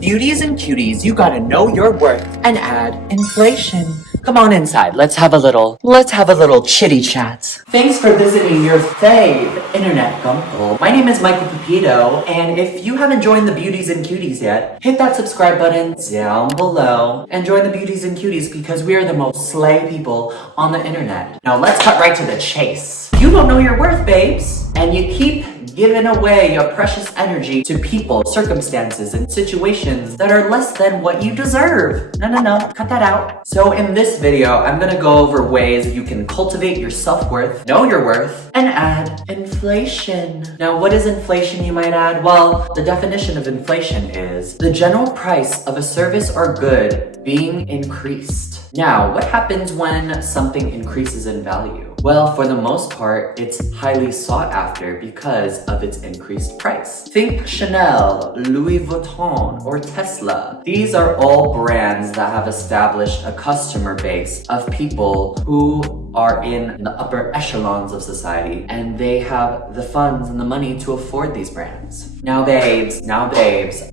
Beauties and cuties, you gotta know your worth and add inflation. Come on inside, let's have a little chitty chat. Thanks for visiting your FAVE internet guncle. My name is Michael Pepito, and if you haven't joined the Beauties and Cuties yet, hit that subscribe button down below and join the Beauties and Cuties because we are the most slay people on the internet. Now let's cut right to the chase. You don't know your worth, babes, and you keep giving away your precious energy to people, circumstances, and situations that are less than what you deserve. No, cut that out. So in this video, I'm gonna go over ways you can cultivate your self-worth, know your worth, and add inflation. Now, what is inflation, you might add? Well, the definition of inflation is the general price of a service or good being increased. Now, what happens when something increases in value? Well, for the most part, it's highly sought after because of its increased price. Think Chanel, Louis Vuitton, or Tesla. These are all brands that have established a customer base of people who are in the upper echelons of society, and they have the funds and the money to afford these brands. Now babes,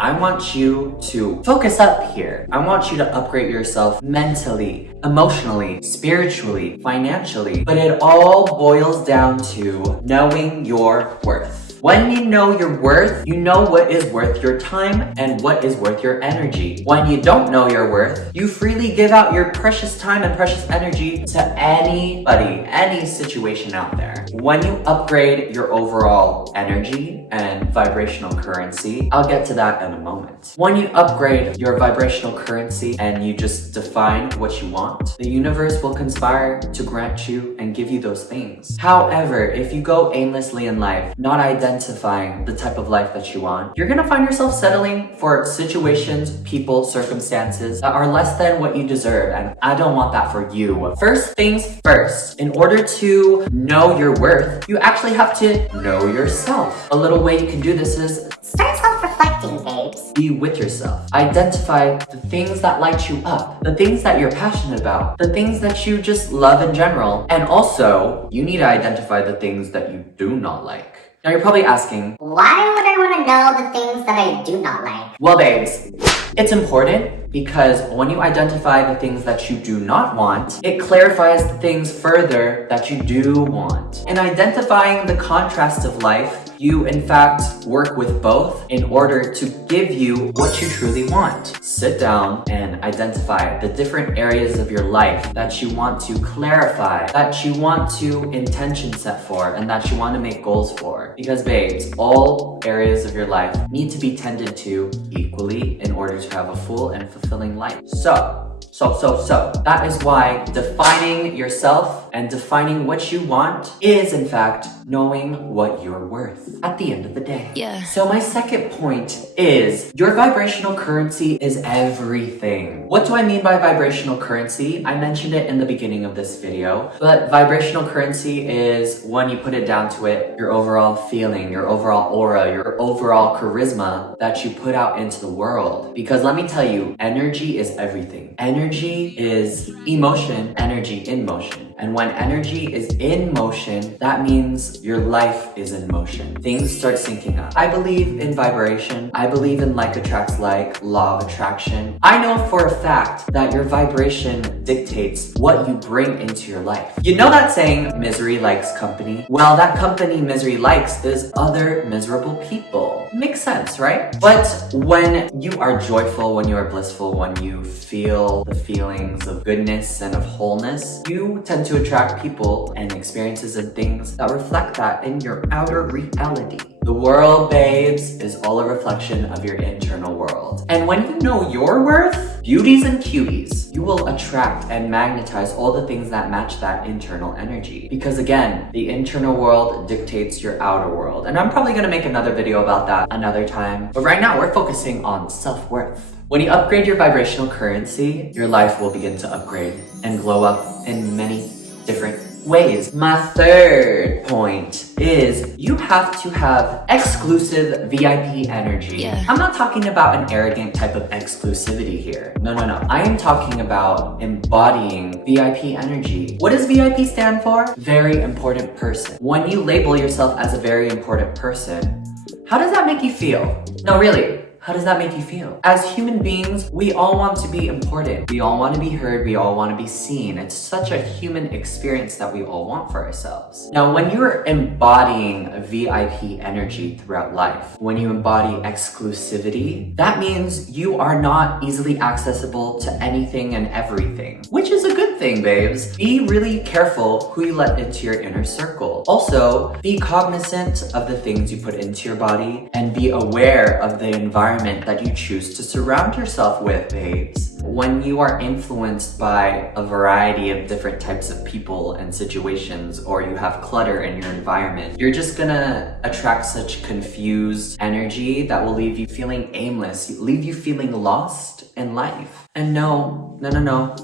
I want you to focus up here. I want you to upgrade yourself mentally, emotionally, spiritually, financially, but it all boils down to knowing your worth. When you know your worth, you know what is worth your time and what is worth your energy. When you don't know your worth, you freely give out your precious time and precious energy to anybody, any situation out there. When you upgrade your overall energy and vibrational currency, I'll get to that in a moment. When you upgrade your vibrational currency and you just define what you want, the universe will conspire to grant you and give you those things. However, if you go aimlessly in life, not identifying the type of life that you want, you're gonna find yourself settling for situations, people, circumstances that are less than what you deserve, and I don't want that for you. First things first, in order to know your worth, you actually have to know yourself. A little way you can do this is start self-reflecting, babes. Be with yourself. Identify the things that light you up, the things that you're passionate about, the things that you just love in general, and also you need to identify the things that you do not like. Now you're probably asking, why would I want to know the things that I do not like? well babes, it's important because when you identify the things that you do not want, it clarifies the things further that you do want. In identifying the contrast of life, you in fact work with both in order to give you what you truly want. Sit down and identify the different areas of your life that you want to clarify, that you want to intention set for, and that you want to make goals for. Because babes, all areas of your life need to be tended to equally in order to have a full and fulfilling life. So that is why defining yourself and defining what you want is in fact knowing what you're worth at the end of the day. Yeah. So my second point is your vibrational currency is everything. What do I mean by vibrational currency? I mentioned it in the beginning of this video, but vibrational currency is, when you put it down to it, your overall feeling, your overall aura, your overall charisma that you put out into the world. Because let me tell you, energy is everything. Energy is emotion, energy in motion. And when energy is in motion, that means your life is in motion. Things start syncing up. I believe in vibration. I believe in like attracts like, law of attraction. I know for a fact that your vibration dictates what you bring into your life. You know that saying, misery likes company? Well, that company misery likes is other miserable people. Makes sense, right? But when you are joyful, when you are blissful, when you feel the feelings of goodness and of wholeness, you tend to attract people and experiences and things that reflect that in your outer reality. The world, babes, is all a reflection of your internal world. And when you know your worth, beauties and cuties, you will attract and magnetize all the things that match that internal energy. Because again, the internal world dictates your outer world. And I'm probably gonna make another video about that another time. But right now, we're focusing on self-worth. When you upgrade your vibrational currency, your life will begin to upgrade and glow up in many different ways. My third point is you have to have exclusive VIP energy. Yeah. I'm not talking about an arrogant type of exclusivity here. No. I am talking about embodying VIP energy. What does VIP stand for? Very important person. When you label yourself as a very important person, how does that make you feel? No, really. How does that make you feel? As human beings, we all want to be important. We all want to be heard. We all want to be seen. It's such a human experience that we all want for ourselves. Now, when you're embodying a VIP energy throughout life, when you embody exclusivity, that means you are not easily accessible to anything and everything, which is a good thing, babes. Be really careful who you let into your inner circle. Also, be cognizant of the things you put into your body and be aware of the environment that you choose to surround yourself with, babes. When you are influenced by a variety of different types of people and situations, or you have clutter in your environment, you're just gonna attract such confused energy that will leave you feeling aimless, leave you feeling lost in life. And no,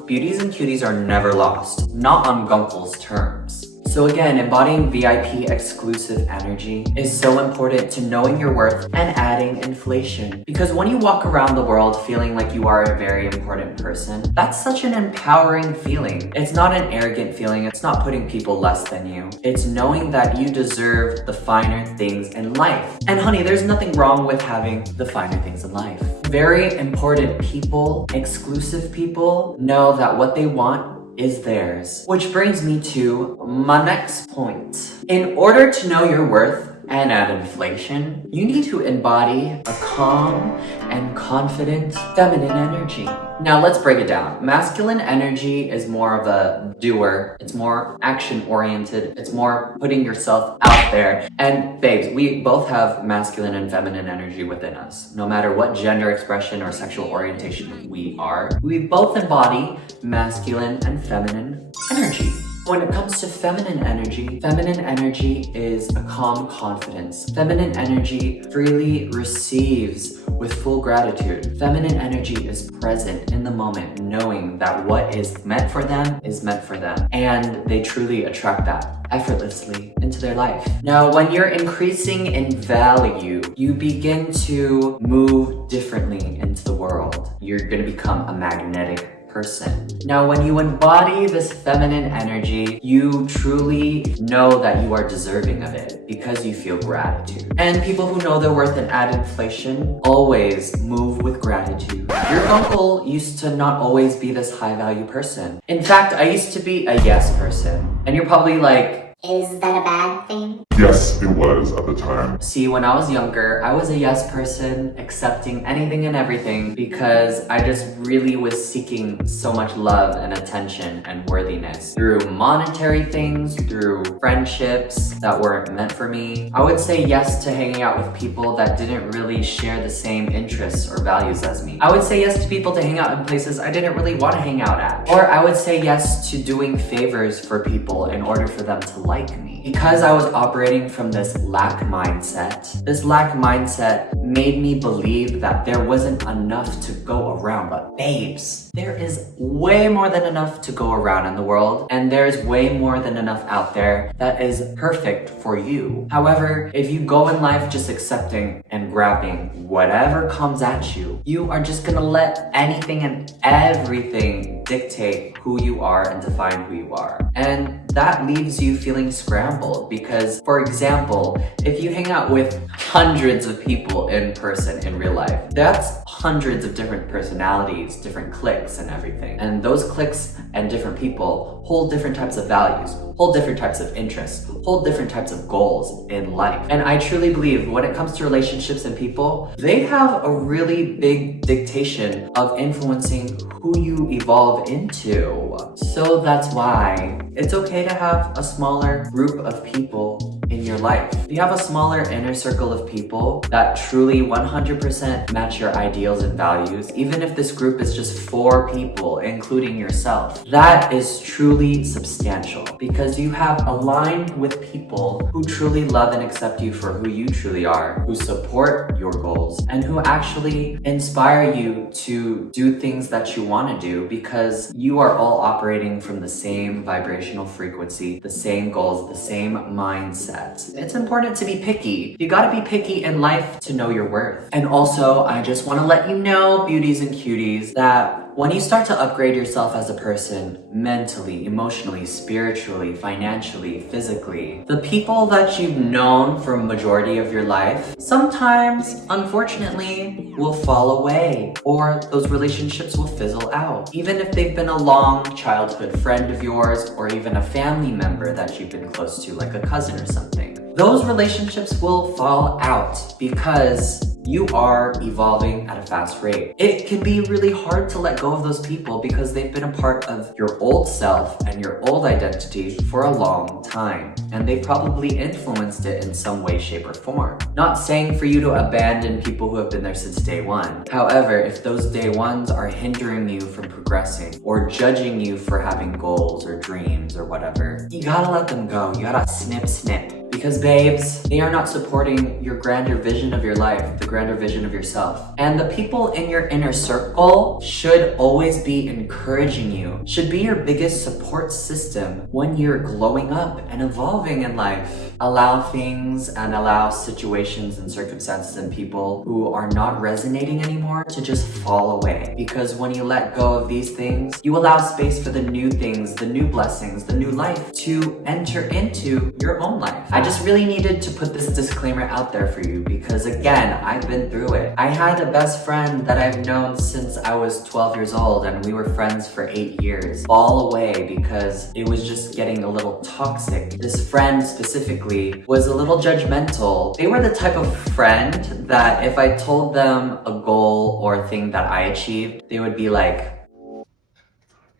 beauties and cuties are never lost, not on Guncle's terms. So again, embodying VIP exclusive energy is so important to knowing your worth and adding inflation. Because when you walk around the world feeling like you are a very important person, that's such an empowering feeling. It's not an arrogant feeling. It's not putting people less than you. It's knowing that you deserve the finer things in life. And honey, there's nothing wrong with having the finer things in life. Very important people, exclusive people, know that what they want is theirs. Which brings me to my next point. In order to know your worth and add inflation, you need to embody a calm and confident feminine energy. Now let's break it down. Masculine energy is more of a doer. It's more action-oriented. It's more putting yourself out there. And babes, we both have masculine and feminine energy within us. No matter what gender expression or sexual orientation we are, we both embody masculine and feminine energy. When it comes to feminine energy is a calm confidence. Feminine energy freely receives with full gratitude. Feminine energy is present in the moment, knowing that what is meant for them is meant for them. And they truly attract that effortlessly into their life. Now, when you're increasing in value, you begin to move differently into the world. You're gonna become a magnetic person. Now, when you embody this feminine energy, you truly know that you are deserving of it because you feel gratitude. And people who know their worth and add inflation always move with gratitude. Your uncle used to not always be this high value person. In fact, I used to be a yes person. And you're probably like, is that a bad thing? Yes, it was at the time. See, when I was younger, I was a yes person, accepting anything and everything because I just really was seeking so much love and attention and worthiness through monetary things, through friendships that weren't meant for me. I would say yes to hanging out with people that didn't really share the same interests or values as me. I would say yes to people to hang out in places I didn't really want to hang out at. Or I would say yes to doing favors for people in order for them to like me. Because I was operating from this lack mindset made me believe that there wasn't enough to go around. But babes, there is way more than enough to go around in the world, and there's way more than enough out there that is perfect for you. However, if you go in life just accepting and grabbing whatever comes at you, you are just gonna let anything and everything dictate who you are and define who you are. And that leaves you feeling scrambled because, for example, if you hang out with hundreds of people in person in real life, that's hundreds of different personalities, different cliques and everything. And those cliques and different people hold different types of values, hold different types of interests, hold different types of goals in life. And I truly believe when it comes to relationships and people, they have a really big dictation of influencing who you evolve into. So that's why it's okay to have a smaller group of people in your life. If you have a smaller inner circle of people that truly 100% match your ideals and values, even if this group is just 4 people, including yourself, that is truly substantial because you have aligned with people who truly love and accept you for who you truly are, who support your goals, and who actually inspire you to do things that you want to do because you are all operating from the same vibrational frequency, the same goals, the same mindset. It's important to be picky. You gotta be picky in life to know your worth. And also, I just want to let you know, beauties and cuties, that When you start to upgrade yourself as a person, mentally, emotionally, spiritually, financially, physically, the people that you've known for a majority of your life, sometimes, unfortunately, will fall away, or those relationships will fizzle out. Even if they've been a long childhood friend of yours, or even a family member that you've been close to, like a cousin or something. Those relationships will fall out because you are evolving at a fast rate. It can be really hard to let go of those people because they've been a part of your old self and your old identity for a long time. And they've probably influenced it in some way, shape, or form. Not saying for you to abandon people who have been there since day one. However, if those day ones are hindering you from progressing or judging you for having goals or dreams or whatever, you gotta let them go. You gotta snip. Because babes, they are not supporting your grander vision of your life, the grander vision of yourself. And the people in your inner circle should always be encouraging you, should be your biggest support system when you're glowing up and evolving in life. Allow things and allow situations and circumstances and people who are not resonating anymore to just fall away. Because when you let go of these things, you allow space for the new things, the new blessings, the new life to enter into your own life. I just really needed to put this disclaimer out there for you because again, I've been through it. I had a best friend that I've known since I was 12 years old and we were friends for 8 years. Fall away because it was just getting a little toxic. This friend specifically was a little judgmental. They were the type of friend that if I told them a goal or a thing that I achieved, they would be like,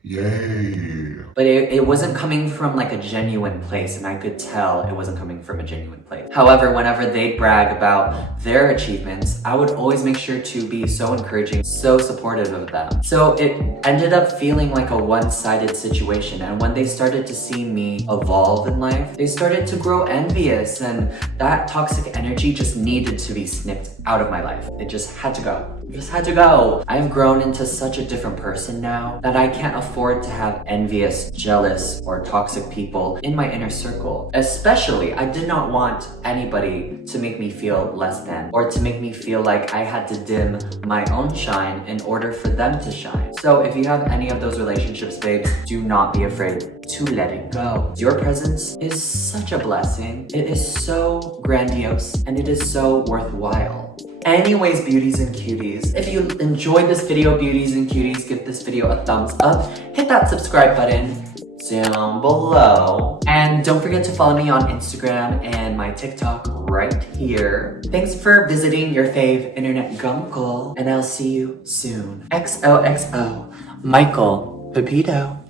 yay. But it wasn't coming from like a genuine place, and I could tell it wasn't coming from a genuine place. However, whenever they'd brag about their achievements, I would always make sure to be so encouraging, so supportive of them. So it ended up feeling like a one-sided situation, and when they started to see me evolve in life, they started to grow envious, and that toxic energy just needed to be snipped out of my life. It just had to go. It just had to go. I've grown into such a different person now that I can't afford to have envious, jealous, or toxic people in my inner circle. Especially, I did not want anybody to make me feel less than or to make me feel like I had to dim my own shine in order for them to shine. So if you have any of those relationships, babes, do not be afraid to let it go. Your presence is such a blessing. It is so grandiose and it is so worthwhile. Anyways, beauties and cuties, if you enjoyed this video, beauties and cuties, give this video a thumbs up, hit that subscribe button down below, and don't forget to follow me on Instagram and my TikTok right here. Thanks for visiting your fave internet guncle, and I'll see you soon. XOXO, Michael Pepito.